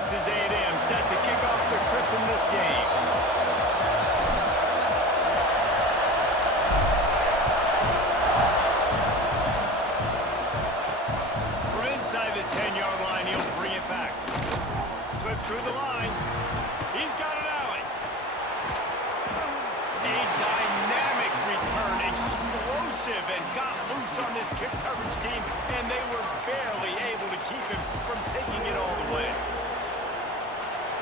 Texas A&M set to kick off the christen this game. From inside the 10-yard line, he'll bring it back. Slips through the line. He's got an alley. A dynamic return, explosive, and got loose on this kick coverage team, and they were barely able to keep him from taking it all the way.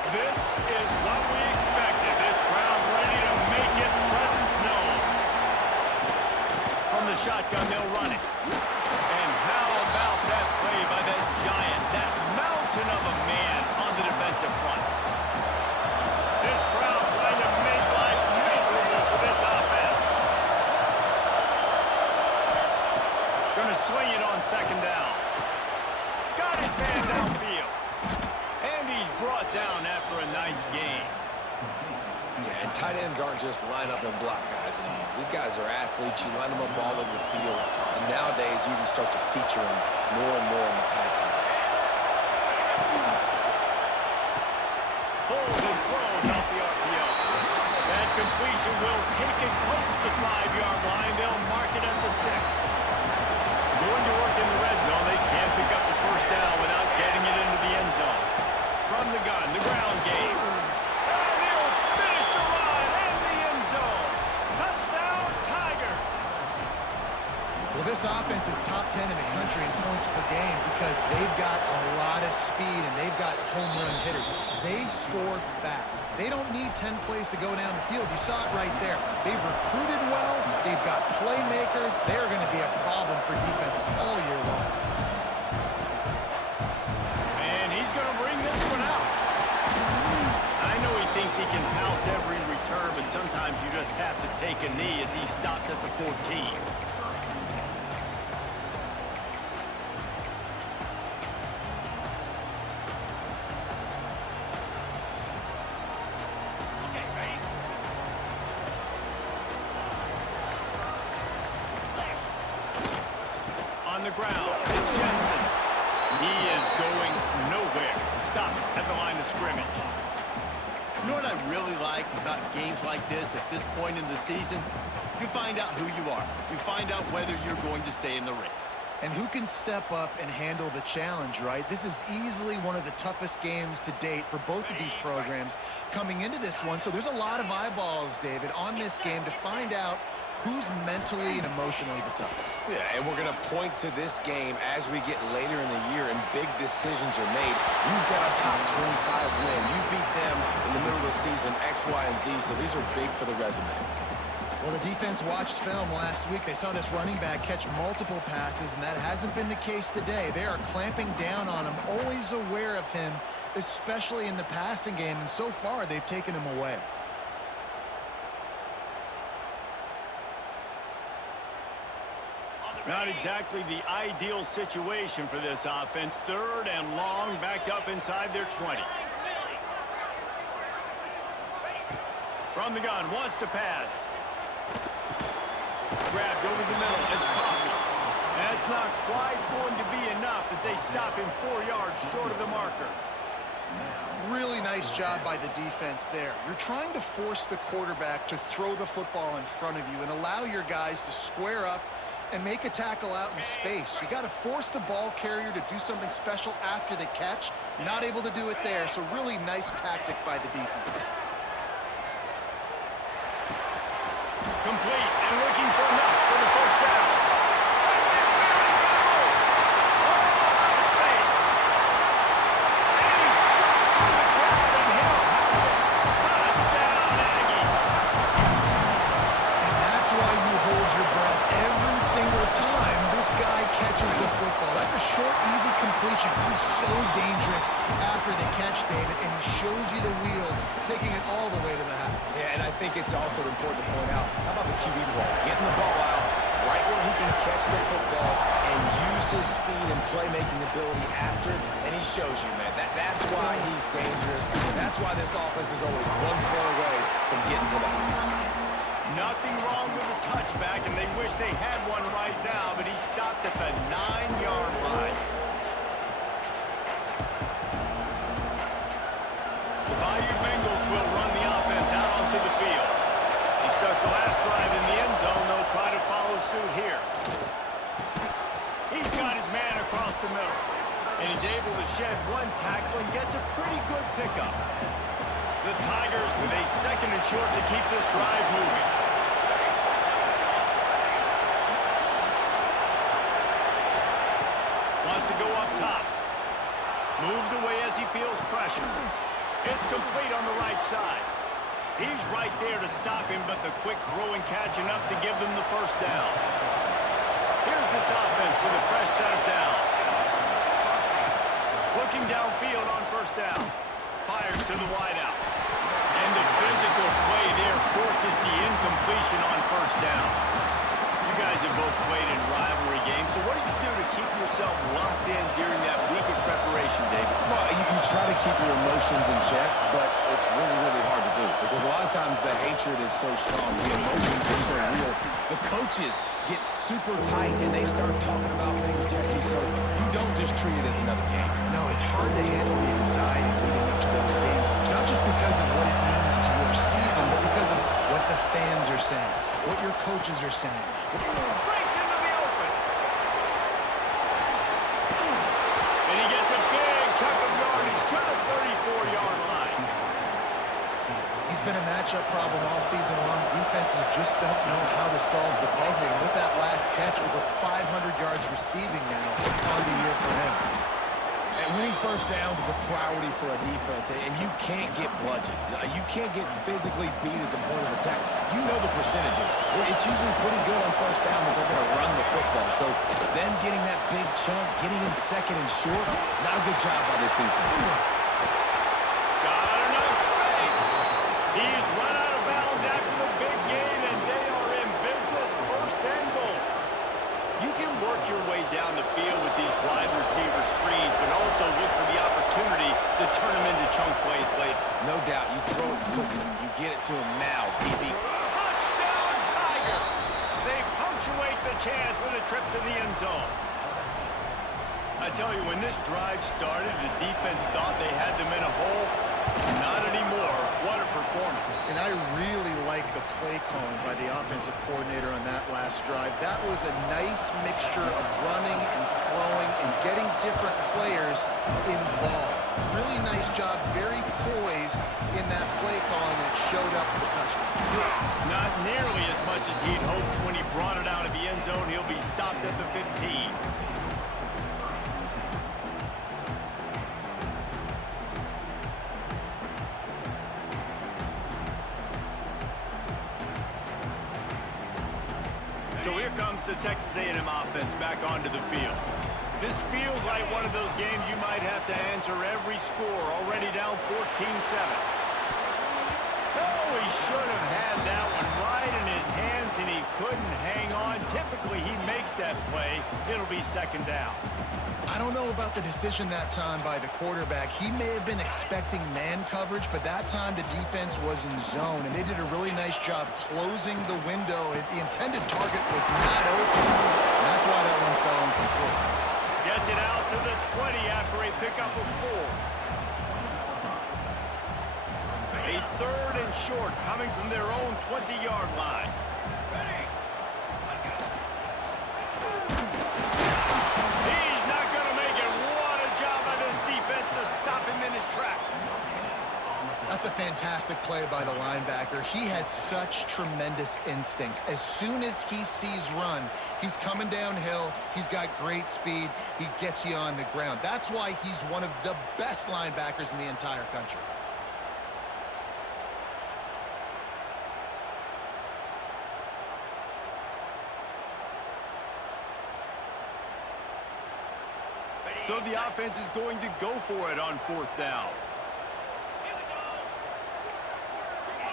This is what we expected. This crowd ready to make its presence known. From the shotgun, they'll run it. And how about that play by that giant, that mountain of a man on the defensive front? This crowd trying to make life miserable for this offense. Gonna swing it on second down. Got his man downfield. And he's brought down after a nice gain. Yeah, and tight ends aren't just line up and block guys anymore. These guys are athletes. You line them up all over the field. And nowadays, you can start to feature them more and more in the passing game. Pulls and throws out the RPO. That completion will take it close to the 5-yard line. They'll mark it at the 6. Going to work in the red zone. They can't pick up the first down without getting it into the end zone. From the gun, the ground game. And he'll finish the run in the end zone. Touchdown, Tigers. Well, this offense is top 10 in the country in points per game because they've got a lot of speed and they've got home run hitters. They score fast. They don't need 10 plays to go down the field. You saw it right there. They've recruited well. They've got playmakers. They're going to be a problem for defenses all year long. And he's going to bring this one out. I know he thinks he can house every return, but sometimes you just have to take a knee as he stopped at the 14. On the ground, it's Jensen. He is going nowhere. Stop at the line of scrimmage. You know what I really like about games like this at this point in the season? You find out who you are. You find out whether you're going to stay in the race. And who can step up and handle the challenge, right? This is easily one of the toughest games to date for both of these programs coming into this one. So there's a lot of eyeballs, David, on this game to find out who's mentally and emotionally the toughest. Yeah, and we're going to point to this game as we get later in the year and big decisions are made. You've got a top 25 win. You beat them in the middle of the season, X, Y, and Z, so these are big for the resume. Well, the defense watched film last week. They saw this running back catch multiple passes, and that hasn't been the case today. They are clamping down on him, always aware of him, especially in the passing game, and so far they've taken him away. Not exactly the ideal situation for this offense. 3rd and long, backed up inside their 20. From the gun, wants to pass. Grabbed over the middle, it's Coffee. That's not quite going to be enough as they stop him 4 yards short of the marker. Really nice job by the defense there. You're trying to force the quarterback to throw the football in front of you and allow your guys to square up and make a tackle out in space. You got to force the ball carrier to do something special after the catch. Not able to do it there, so really nice tactic by the defense. Complete and looking for enough for the first down. And he's got room. Oh, space. And he's shot through the crowd and he'll house it. Touchdown, Aggie. And that's why you hold your breath every single time this guy catches the football. That's a short, easy completion. He's so dangerous after the catch, David, and he shows you the wheels, taking it all the way to the house. Yeah, and I think it's also important to point out, how about the QB play? Getting the ball out right where he can catch the football and use his speed and playmaking ability after, and he shows you, man. That's why he's dangerous. That's why this offense is always 1 play away from getting to the house. Nothing wrong with the touchback, and they wish they had one right now, but he stopped at the 9-yard line. He's got his man across the middle. And he's able to shed one tackle and gets a pretty good pickup. The Tigers with a 2nd and short to keep this drive moving. Wants to go up top. Moves away as he feels pressure. It's complete on the right side. He's right there to stop him, but the quick throw and catch enough to give them the first down. Here's this offense with a fresh set of downs. Looking downfield on first down. Fires to the wideout. And the physical play there forces the incompletion on first down. You guys have both played in rivalry games, so what do you do to keep yourself locked in during that week of preparation, David? Well, you try to keep your emotions in check, but it's really, really hard to do because a lot of times the hatred is so strong, the emotions are so real. The coaches get super tight and they start talking about things, Jesse, so you don't just treat it as another game. No, it's hard to handle the anxiety leading up to those games, not just because of what it means to your season, but because of what the fans are saying, what your coaches are saying. Breaks into the open. And he gets a big chunk of yardage to the 34-yard line. He's been a matchup problem all season long. Defenses just don't know how to solve the puzzle. With that last catch, over 500 yards receiving now on the year for him. And winning first downs is a priority for a defense, and you can't get bludgeoned. You can't get physically beat at the point of attack. You know the percentages. It's usually pretty good on first down that they're going to run the football. So them getting that big chunk, getting in 2nd and short, not a good job by this defense. Got enough space. He's run out of bounds after the big gain, and they are in business. 1st and goal. You can work your way down the field with these wide receiver screens, but also look for the opportunity to turn them into chunk plays later. No doubt. You throw it quickly. You get it to him now. DB. Touchdown, Tigers! They punctuate the chance with a trip to the end zone. I tell you, when this drive started, the defense thought they had them in a hole. Not anymore. What a performance. And I really like the play calling by the offensive coordinator on that last drive. That was a nice mixture of running and throwing and getting different players involved. Really nice job, very poised in that play calling, and it showed up with a touchdown. Not nearly as much as he'd hoped when he brought it out of the end zone. He'll be stopped at the 15. So here comes the Texas A&M offense back onto the field. This feels like one of those games you might have to answer every score, already down 14-7. Oh, he should have had that one right in his hands, and he couldn't hang on. Typically, he makes that play. It'll be 2nd down. I don't know about the decision that time by the quarterback. He may have been expecting man coverage, but that time the defense was in zone, and they did a really nice job closing the window. The intended target was not open. That's why that one fell incomplete. Gets it out to the 20 after a pickup of 4. A 3rd and short coming from their own 20-yard line. He's not going to make it. What a job by this defense to stop him in his tracks. That's a fantastic play by the linebacker. He has such tremendous instincts. As soon as he sees run, he's coming downhill. He's got great speed. He gets you on the ground. That's why he's one of the best linebackers in the entire country. So the offense is going to go for it on 4th down.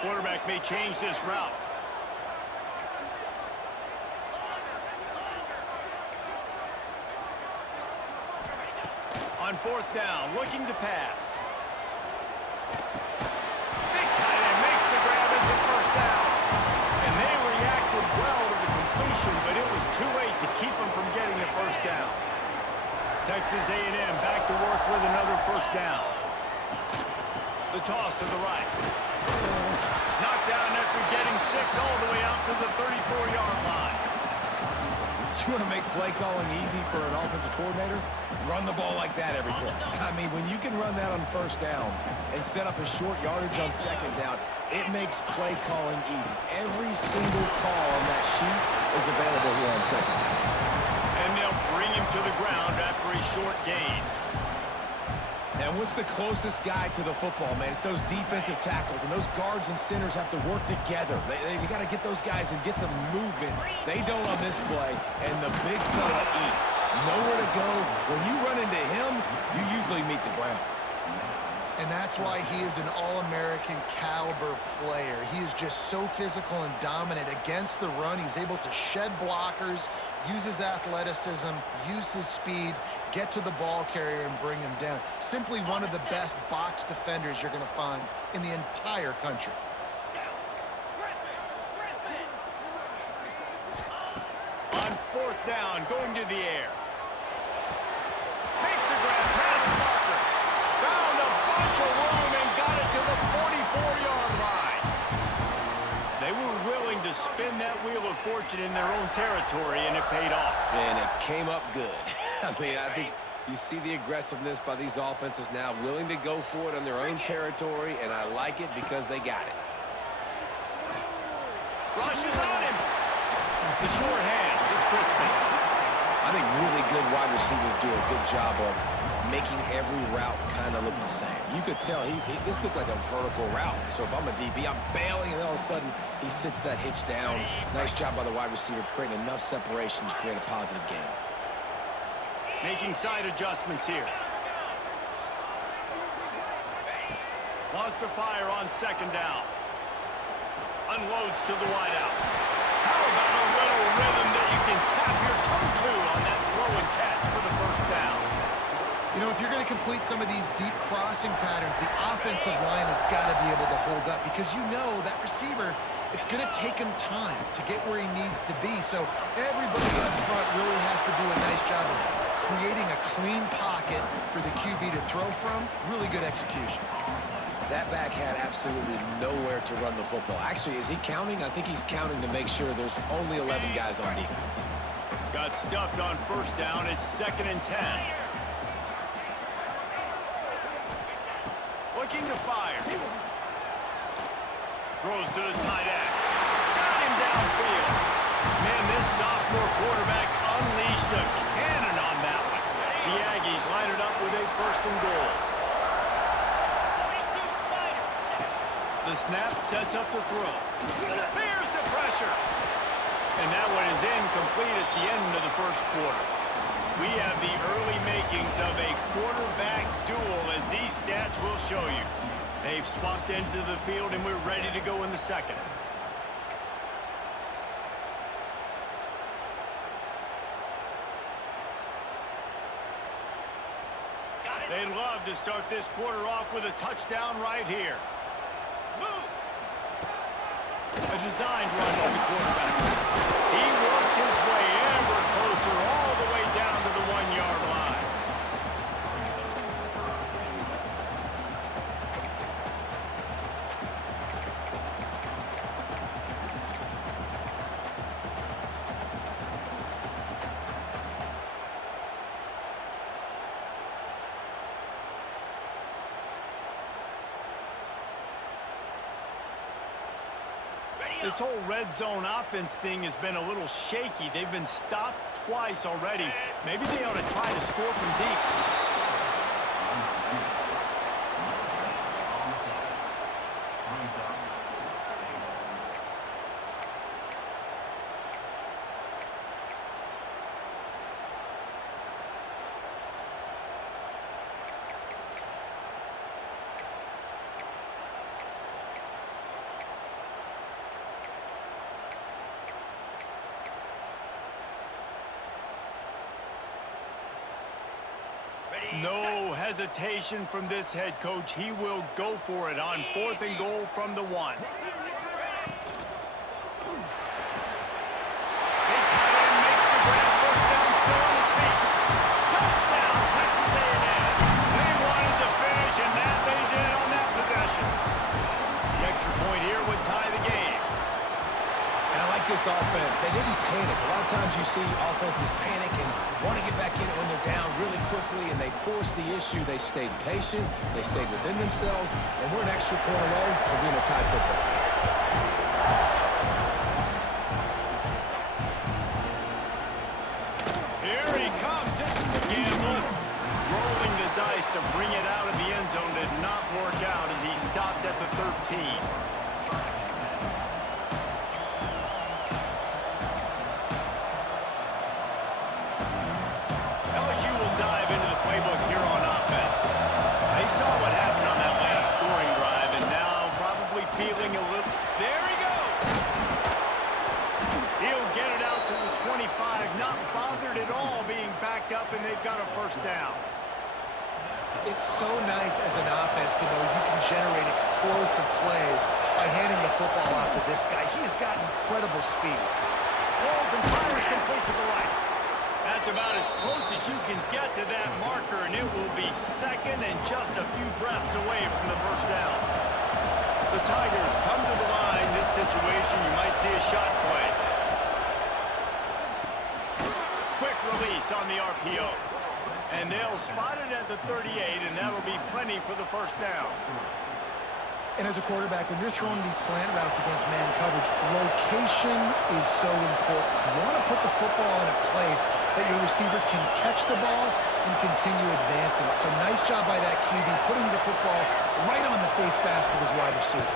Quarterback may change this route. On 4th down, looking to pass. Big tight end makes the grab into 1st down. And they reacted well to the completion, but it was too late to keep them from getting the 1st down. Texas A&M back to work with another 1st down. The toss to the right. Knocked down after getting 6 all the way out to the 34-yard line. You want to make play calling easy for an offensive coordinator? Run the ball like that every play. I mean, when you can run that on first down and set up a short yardage on second down, it makes play calling easy. Every single call on that sheet is available here on second down. And they'll bring him to the ground after a short gain. And what's the closest guy to the football, man? It's those defensive tackles, and those guards and centers have to work together. They got to get those guys and get some movement. They don't on this play, and the big fella eats. Nowhere to go. When you run into him, you usually meet the ground. And that's why he is an all-American caliber player. He is just so physical and dominant against the run. He's able to shed blockers, use his athleticism, use his speed, get to the ball carrier and bring him down. Simply one of the best box defenders you're going to find in the entire country. On fourth down, going to the air. Makes the grab past the marker. Found a bunch of room and got it to the 44-yard line. They were willing to spin that wheel of fortune in their own territory, and it paid off. And it came up good. I mean, I think you see the aggressiveness by these offenses now, willing to go for it on their own territory, and I like it because they got it. Rushes on him. The short hand. It's Crispin. I think really good wide receivers do a good job of making every route kind of look the same. You could tell this looked like a vertical route. So if I'm a DB, I'm bailing, and all of a sudden he sits that hitch down. Nice job by the wide receiver creating enough separation to create a positive gain. Making side adjustments here. Lost to fire on second down. Unloads to the wideout. How about a little rhythm that you can tap your toe to on that throw and catch for the first down? You know, if you're going to complete some of these deep crossing patterns, the offensive line has got to be able to hold up because you know that receiver, it's going to take him time to get where he needs to be. So everybody up front really has to do a nice job of creating a clean pocket for the QB to throw from. Really good execution. That back had absolutely nowhere to run the football. Actually, is he counting? I think he's counting to make sure there's only 11 guys on defense. Got stuffed on first down. It's 2nd and 10. Looking to fire. Throws to the tight end. Got him downfield. Man, this sophomore quarterback unleashed a cannon on that one. The Aggies line it up with a 1st and goal. The snap sets up the throw. There's the pressure. And that one is incomplete. It's the end of the first quarter. We have the early makings of a quarterback duel, as these stats will show you. They've swapped into the field, and we're ready to go in the second. They'd love to start this quarter off with a touchdown right here. A designed run for the quarterback. He works his way ever closer, all the way down to the 1-yard line. This whole red zone offense thing has been a little shaky. They've been stopped twice already. Maybe they ought to try to score from deep. No hesitation from this head coach. He will go for it on 4th and goal from the 1. Big tight end makes the grab. First down, still on his feet. Touchdown, Texas A&M. They wanted to finish, and that they did on that possession. The extra point here would tie the game. And I like this offense defense, they didn't panic. A lot of times you see offenses panic and want to get back in it when they're down really quickly, and they force the issue. They stayed patient, they stayed within themselves, and we're an extra point away from being a tied football game. Here he comes. This is a gamble. Rolling the dice to bring it out of the end zone did not work out as he stopped at the 13. LSU will dive into the playbook here on offense. They saw what happened on that last scoring drive, and now probably feeling a little... There he goes! He'll get it out to the 25, not bothered at all being backed up, and they've got a first down. It's so nice as an offense to know you can generate explosive plays by handing the football off to this guy. He has got incredible speed. Rolls and fires complete to the right. That's about as close as you can get to that marker, and it will be second and just a few breaths away from the first down. The Tigers come to the line. This situation, you might see a shot play. Quick release on the RPO. And they'll spot it at the 38, and that'll be plenty for the first down. And as a quarterback, when you're throwing these slant routes against man coverage, location is so important. You want to put the football in a place that your receiver can catch the ball and continue advancing it. So nice job by that QB, putting the football right on the face mask of his wide receiver.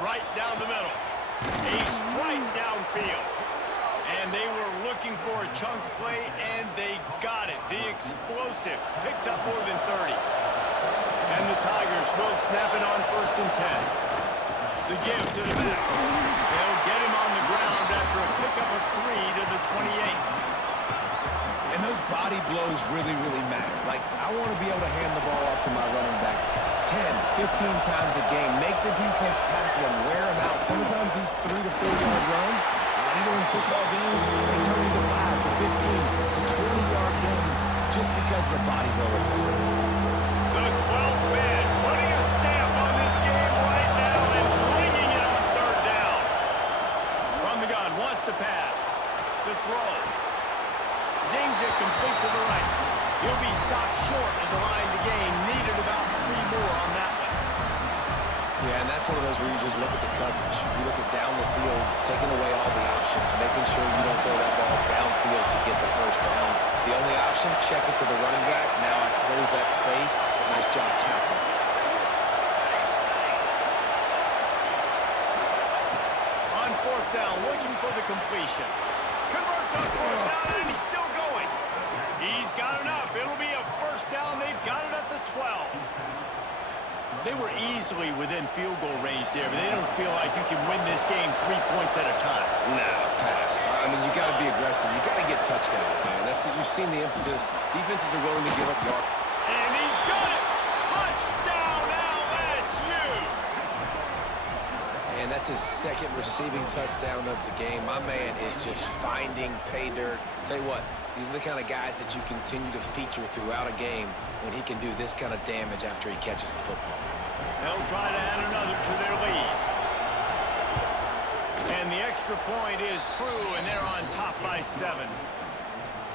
Right down the middle. A strike downfield. And they were looking for a chunk play, and they got it. The explosive picks up more than 30. And the Tigers will snap it on 1st and 10. The give to the back. They'll get him on the ground after a pickup of 3 to the 28. And those body blows really, really matter. Like, I want to be able to hand the ball off to my running back 10, 15 times a game. Make the defense tackle him, wear him out. Sometimes these 3 to 4 yard runs, later in football games, they turn into 5 to 15 to 20-yard gains just because of the body blow effect. The 12th man putting a stamp on this game right now and bringing it on 3rd down. From the gun, wants to pass. The throw. Zings it complete to the right. He'll be stopped short of the line to gain. Needed about 3 more on that one. Yeah, and that's one of those where you just look at the coverage. You look at down the field, taking away all the options, making sure you don't throw that ball downfield to get the first down. The only option, check it to the running back. Now I close that space. Nice job tackling. On 4th down, looking for the completion. Converts on 4th down, and he's still going. He's got enough. It'll be a first down. They've got it at the 12. They were easily within field goal range there, but they don't feel like you can win this game 3 points at a time. No, pass. I mean, you got to be aggressive. You got to get touchdowns, man. You've seen the emphasis. Defenses are willing to give up yards. And he's got it. Touchdown, LSU. And that's his 2nd receiving touchdown of the game. My man is just finding pay dirt. Tell you what, these are the kind of guys that you continue to feature throughout a game when he can do this kind of damage after he catches the football. They'll try to add another to their lead. And the extra point is true, and they're on top by 7.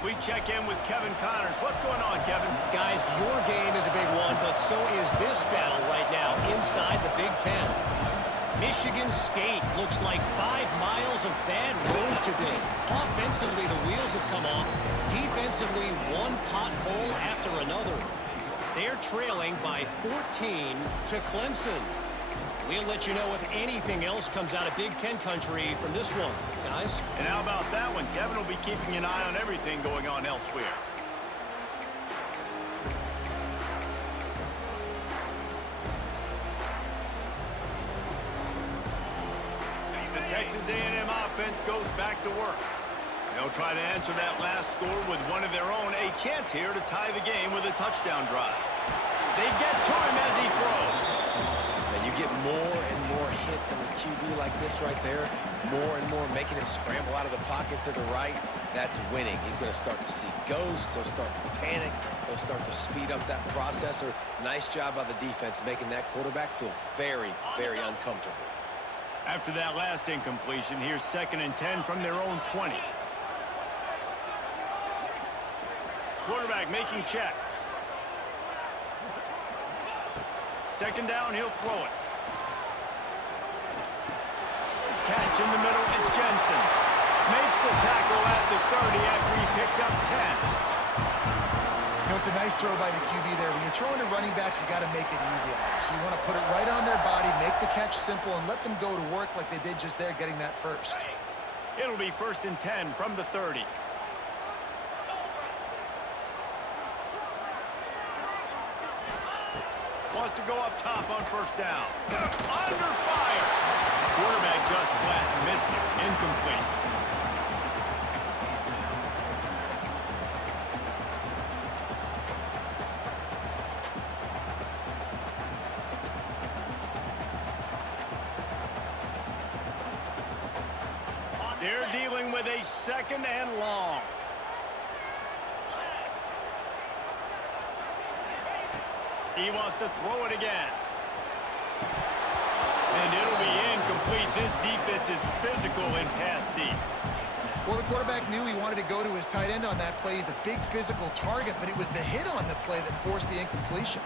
We check in with Kevin Connors. What's going on, Kevin? Guys, your game is a big one, but so is this battle right now inside the Big Ten. Michigan State looks like 5 miles of bad road today. Offensively, the wheels have come off. Defensively, one pothole after another. They're trailing by 14 to Clemson. We'll let you know if anything else comes out of Big Ten country from this one, guys. And how about that one? Kevin will be keeping an eye on everything going on elsewhere. The Texas A&M offense goes back to work. They'll try to answer that last score with one of their own. A chance here to tie the game with a touchdown drive. They get to him as he throws. And you get more and more hits on the QB like this right there. More and more making him scramble out of the pocket to the right. That's winning. He's going to start to see ghosts. He'll start to panic. He'll start to speed up that processor. Nice job by the defense making that quarterback feel very, very uncomfortable. After that last incompletion, here's 2nd and 10 from their own 20. Quarterback making checks. 2nd down, he'll throw it. Catch in the middle, it's Jensen. Makes the tackle at the 30 after he picked up 10. You know, it's a nice throw by the QB there. When you're throwing to running backs, you got to make it easy on them. So you want to put it right on their body, make the catch simple, and let them go to work like they did just there, getting that first. It'll be 1st and 10 from the 30. Wants to go up top on 1st down. Under fire! Quarterback just flat missed it. Incomplete. They're dealing with a 2nd and long. He wants to throw it again. And it'll be incomplete. This defense is physical in pass deep. Well, the quarterback knew he wanted to go to his tight end on that play. He's a big physical target, but it was the hit on the play that forced the incompletion.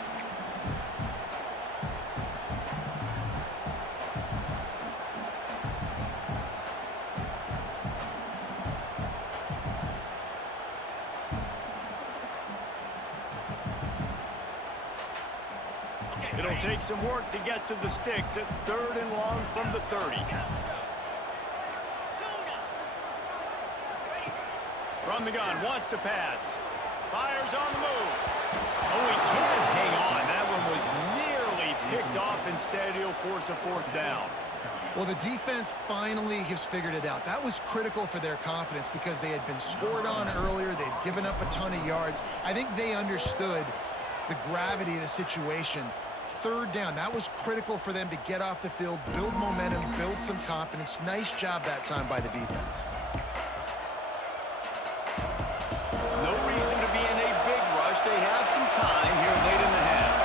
It'll take some work to get to the sticks. It's 3rd and long from the 30. From the gun, wants to pass. Fires on the move. Oh, he can't hang on. That one was nearly picked off. Instead, he'll force a 4th down. Well, the defense finally has figured it out. That was critical for their confidence because they had been scored on earlier. They'd given up a ton of yards. I think they understood the gravity of the situation. 3rd down, that was critical for them to get off the field, build momentum, build some confidence. Nice job that time by the defense. No reason to be in a big rush. They have some time here late in the half.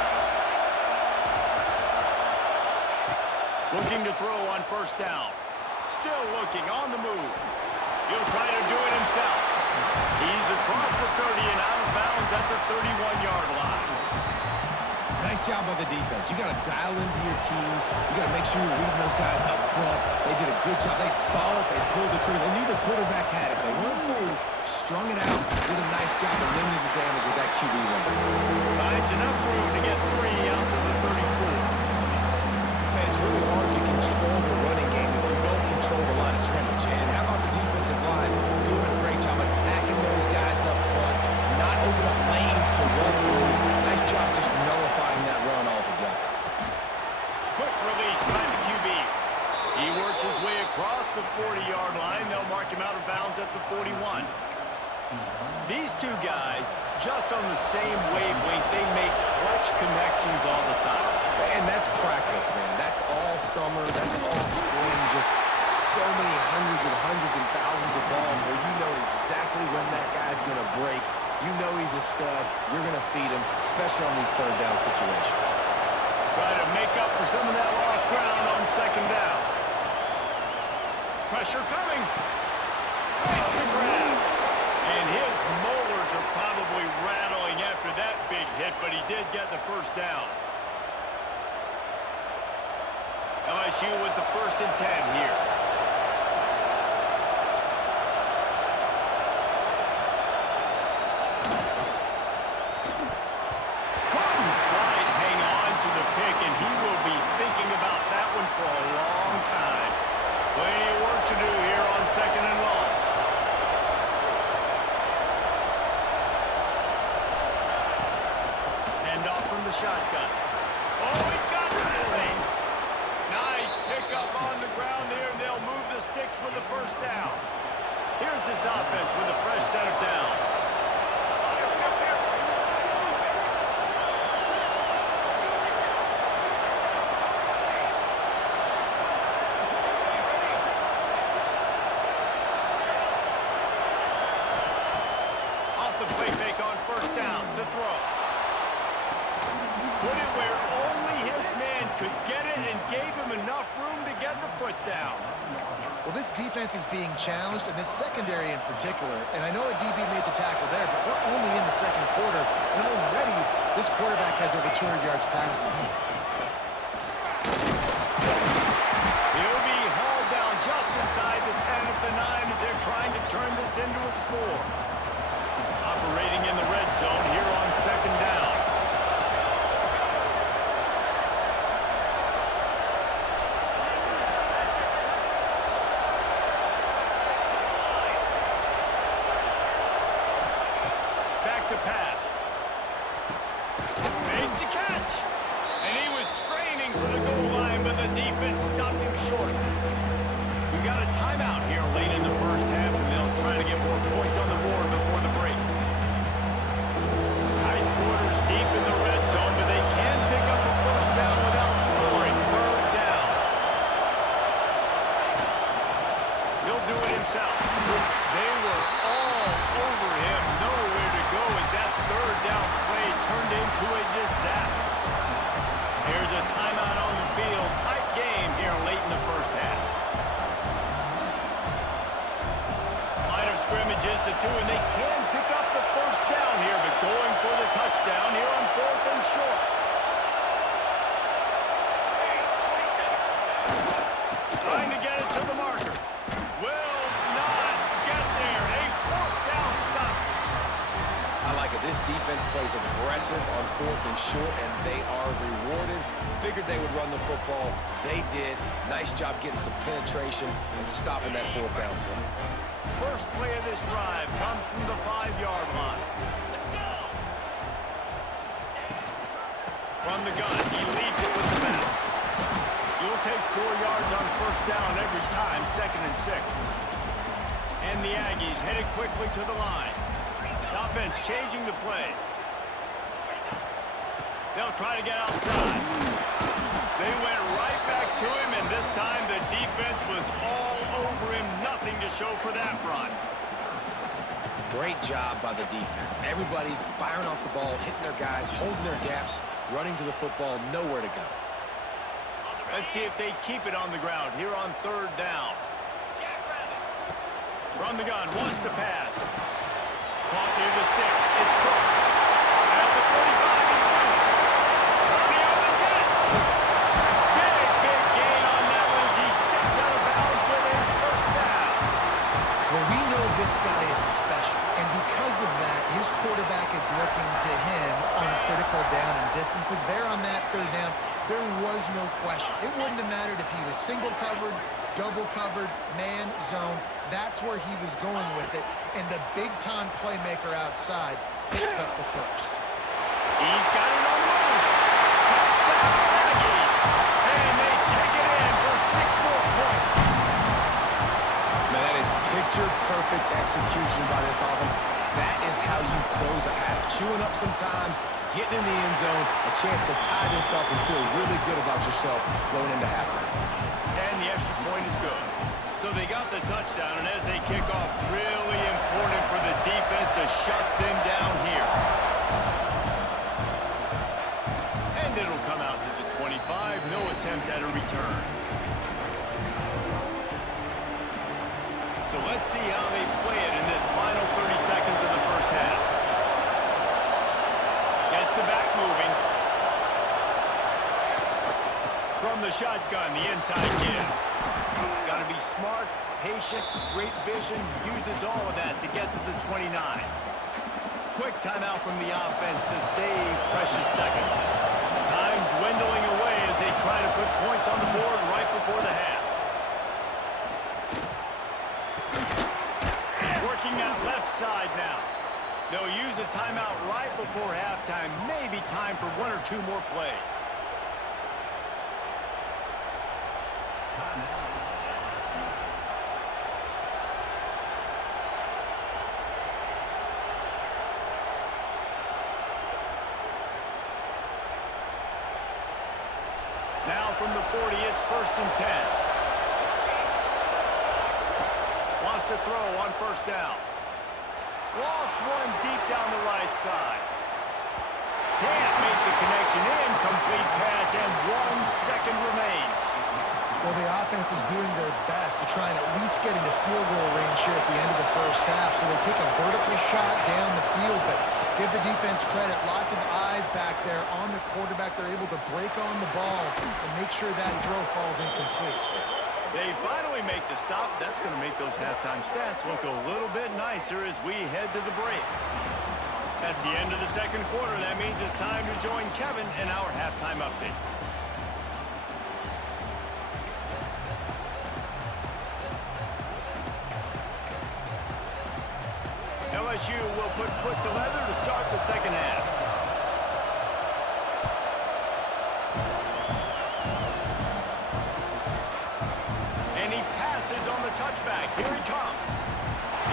Looking to throw on 1st down. Still looking on the move. He'll try to do it himself. He's across the 30 and out of bounds at the 31-yard line. Nice job by the defense. You got to dial into your keys. You got to make sure you're reading those guys up front. They did a good job. They saw it. They pulled the trigger. They knew the quarterback had it. They weren't fooled. Strung it out. Did a nice job of limiting the damage with that QB run. Finds enough room to get 3 out to the 34. Man, it's really hard to control the running game if you don't control the line of scrimmage. And how about the defensive line doing a great job attacking those guys up front, not open up lanes to run through. Nice job just nullifying that run altogether. Quick release by the QB. He works his way across the 40-yard line. They'll mark him out of bounds at the 41. These two guys, just on the same wavelength, they make clutch connections all the time. And that's practice, man. That's all summer. That's all spring. Just so many hundreds and thousands of balls where you know exactly when that guy's going to break. You know he's a stud. You're going to feed him, especially on these 3rd down situations. Try to make up for some of that lost ground on 2nd down. Pressure coming. Makes the grab. And his molars are probably rattling after that big hit, but he did get the 1st down. LSU with the 1st and 10 here. Couldn't quite hang on to the pick, and he will be thinking about that one for a long time. Plenty of work to do here on 2nd and long. Hand off from the shotgun. Oh, he's got some space. Nice pickup on the ground there, and they'll move the sticks with the 1st down. Here's this offense with a fresh set of downs. Off the play fake on 1st down to throw. Put it where only his man could get it and gave him enough room to get the foot fourth down. Well, this defense is being challenged, and this secondary in particular. And I know a DB made the tackle there, but we're only in the second quarter, and already this quarterback has over 200 yards passing. He'll be hauled down just inside the 10 of the 9 as they're trying to turn this into a score. Operating in the red zone here on second down. Back to pass. Makes the catch. And he was straining for the goal line, but the defense stopped him short. We got a timeout here late in the first half, and they'll try to get more points on the board before the break. Tight quarters deep in the red zone, but they can pick up a first down without scoring. Third down. He'll do it himself. They were all over him. Nowhere to go as that third down play turned into a disaster. Here's a timeout on the field. Tight game here late in the first half. Line of scrimmage is the 2, and they can pick up the first down here, but going for the touchdown here on 4th and short. Trying to get it to the marker. Will not get there. A 4th down stop. I like it. This defense plays aggressive on 4th and short, and they are rewarded. Figured they would run the football. They did. Nice job getting some penetration and stopping that 4th down play. First play of this drive comes from the 5-yard line. From the gun, he leaves it with the back. You'll take 4 yards on first down every time, 2nd and 6. And the Aggies headed quickly to the line. The offense changing the play. They'll try to get outside. They went right back to him, and this time the defense was all over him. Nothing to show for that run. Great job by the defense. Everybody firing off the ball, hitting their guys, holding their gaps, running to the football, nowhere to go. Let's see if they keep it on the ground here on 3rd down. From the gun, wants to pass. Caught near the sticks. It's Cook. At the 35, he's loose. Running on the Jets. Big gain on that one as he steps out of bounds with his first down. Well, we know this guy is special, and because of that, his quarterback is looking to him on critical down and distances. There on that 3rd down, there was no question. It wouldn't have mattered if he was single covered, double covered, man, zone. That's where he was going with it, and the big-time playmaker outside picks up the first. He's got it on the move. Touchdown, Aggies. And they take it in for 6 more points. Man, that is picture-perfect execution by this offense. That is how you close a half. Chewing up some time, getting in the end zone, a chance to tie this up and feel really good about yourself going into halftime. And the extra point is good. So they got the touchdown, and as they kick off, really important for the defense to shut them down here. And it'll come out to the 25. No attempt at a return. So let's see how they play it in this final 30 seconds of the first half. Gets the back moving. From the shotgun, the inside give. Got to be smart, patient, great vision, uses all of that to get to the 29. Quick timeout from the offense to save precious seconds. Time dwindling away as they try to put points on the board right before the half. Working that left side now. They'll use a timeout right before halftime. Maybe time for 1 or 2 more plays. Now from the 40, it's 1st and 10. Wants to throw on first down. Lost one deep down the right side. Can't make the connection. Incomplete pass, and 1 second remains. Well, the offense is doing their best to try and at least get into field goal range here at the end of the first half. So they take a vertical shot down the field, but give the defense credit. Lots of eyes back there on the quarterback. They're able to break on the ball and make sure that throw falls incomplete. They finally make the stop. That's going to make those halftime stats look a little bit nicer as we head to the break. That's the end of the second quarter. That means it's time to join Kevin in our halftime update. LSU will put foot to leather to start the second half. And he passes on the touchback. Here he comes.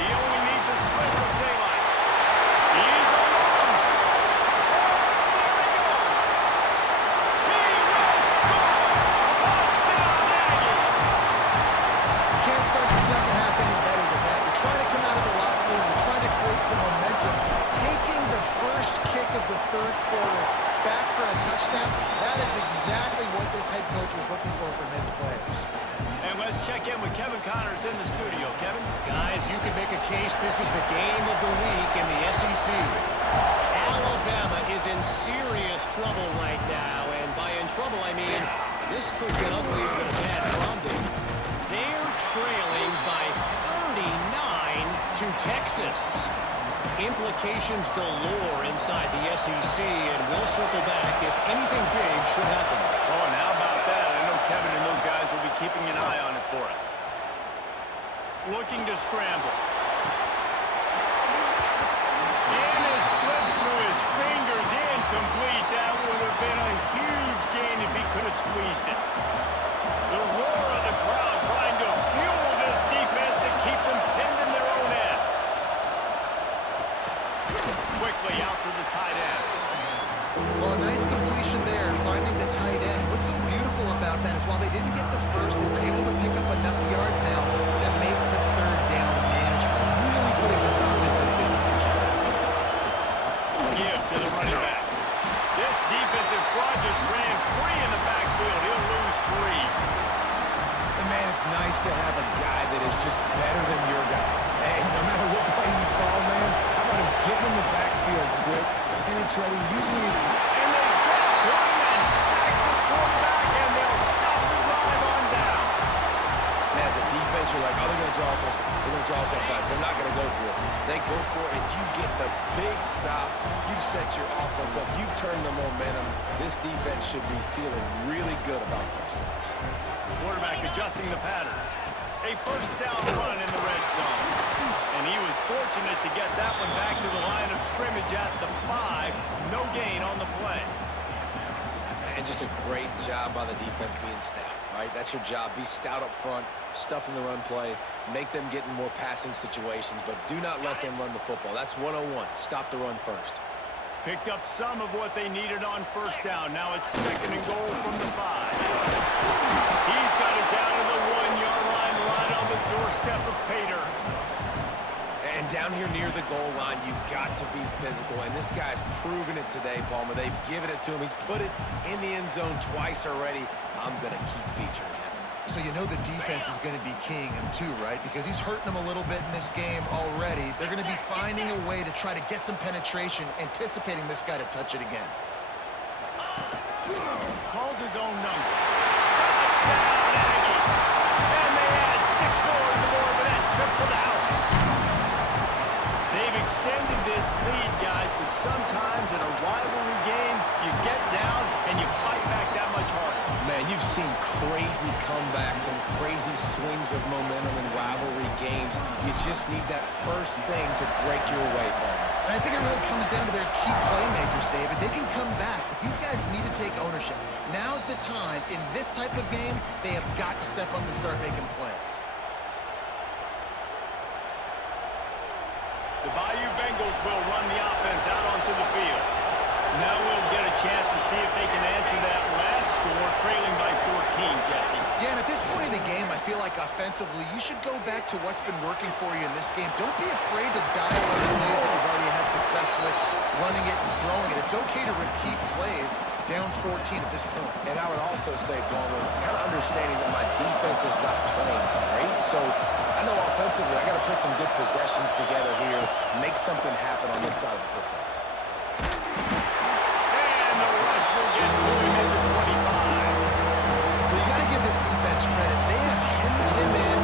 He only needs a sliver of daylight. He's on the loose. Oh, there he goes. He will score. Touchdown, Aggie. You can't start the second half any better than that. You're trying to come out of the locker room. You're trying to create some momentum. Taking the first kick of the third quarter back for a touchdown, that is exactly what this head coach was looking for from his players. And let's check in with Kevin Connors in the studio. Kevin? Guys, you can make a case this is the game of the week in the SEC. Alabama is in serious trouble right now, and by in trouble, I mean this could get uglier than a bad drum day. They're trailing by 39 to Texas. Implications galore inside the SEC, and we'll circle back if anything big should happen. Oh, and how about that? I know Kevin and those guys will be keeping an eye on it for us. Looking to scramble. And it slips through his fingers. Incomplete. That would have been a huge gain if he could have squeezed it. The roar of the crowd trying to fuel this defense to keep them pinned in their own end. Quickly out to the tight end. Well, a nice completion there, finding the tight end. What's so beautiful about that is while they didn't get the first, they were able to pick up enough yards now to make the third down manageable. Really putting this offense in a good position. Give to the running back. This defensive front just ran free in the backfield. He'll lose 3. And man, it's nice to have a guy that is just better than your guys. And no matter what play you call, man, how about him getting in the backfield quick, penetrating, using his... And they get to him and sack the quarterback, and they'll stop the drive on down. And as a defense, you're like, oh, they're going to draw us offside. They're going to draw us offside. They're not going to go for it. They go for it, and you get the big stop. You've set your offense up. You've turned the momentum. This defense should be feeling really good about themselves. Quarterback adjusting the pattern. A first down run in the red zone. And he was fortunate to get that one back to the line of scrimmage at the 5. No gain on the play. And just a great job by the defense being stout, right? That's your job. Be stout up front, stuff in the run play, make them get in more passing situations, but do not let them run the football. That's 101. Stop the run first. Picked up some of what they needed on first down. Now it's 2nd and goal from the 5. He's got it down to the 1-yard line, right on the doorstep of Pater. And down here near the goal line, you've got to be physical. And this guy's proven it today, Palmer. They've given it to him. He's put it in the end zone twice already. I'm going to keep featuring him. So you know the defense is going to be keying him too, right? Because he's hurting them a little bit in this game already. They're going to be finding a way to try to get some penetration, anticipating this guy to touch it again. Calls his own number. Touchdown, Aggie. And they add 6 more to the board with that trip to the house. They've extended this lead, guys, but sometimes in a rivalry game, you get down and you fight back that much harder. Man, you've seen crazy comebacks and crazy swings of momentum in rivalry games. You just need that first thing to break your way, Palmer. And I think it really comes down to their key playmakers, David. They can come back, but these guys need to take ownership. Now's the time. In this type of game, they have got to step up and start making plays. The Bayou Bengals will run the offense out onto the field. Now we'll get a chance to see if they can answer that last score, trailing by 14, Jesse. Yeah, and at this point in the game, I feel like offensively, you should go back to what's been working for you in this game. Don't be afraid to dial up the plays that you've already had success with. running it and throwing it. It's okay to repeat plays down 14 at this point. And I would also say, Palmer, kind of understanding that my defense is not playing great, so I know offensively I got to put some good possessions together here, make something happen on this side of the football. And the rush will get to him at the 25. Well, you got to give this defense credit. They have hemmed him in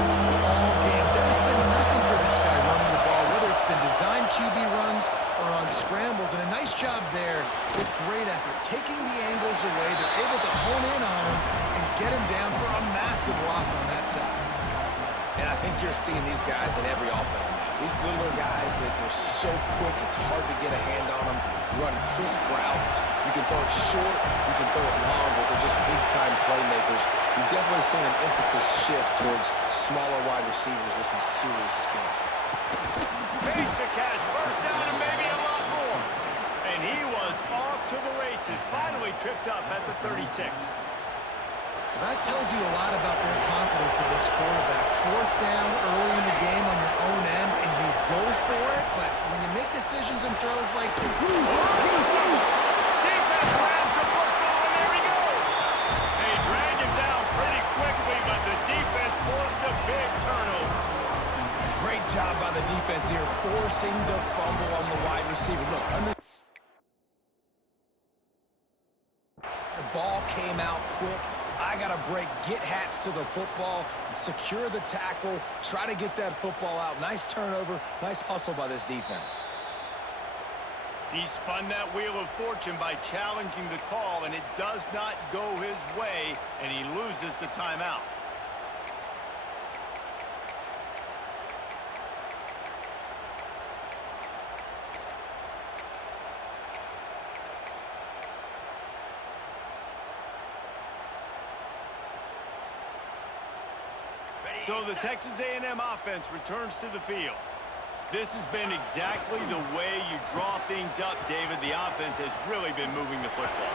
all game. There's been nothing for this guy running the ball, whether it's been designed QB runs or on scrambles, and a nice job there with great effort. Taking the angles away, they're able to hone in on him and get him down for a massive loss on that side. And I think you're seeing these guys in every offense now. These littler guys that they're so quick, it's hard to get a hand on them. Run crisp routes. You can throw it short, you can throw it long, but they're just big-time playmakers. You've definitely seen an emphasis shift towards smaller wide receivers with some serious skill. Makes a catch, first down and maybe a lot more. And he was off to the races, finally tripped up at the 36. That tells you a lot about their confidence in this quarterback. Fourth down early in the game on your own end, and you go for it, but when you make decisions and throws like... Defense grabs the football, and there he goes. They dragged him down pretty quickly, but the defense forced a big turnover. Great job by the defense here, forcing the fumble on the wide receiver. Look, the ball came out quick. I got to break, get hats to the football, secure the tackle, try to get that football out. Nice turnover, nice hustle by this defense. He spun that wheel of fortune by challenging the call, and it does not go his way, and he loses the timeout. So the Texas A&M offense returns to the field. This has been exactly the way you draw things up, David. The offense has really been moving the football.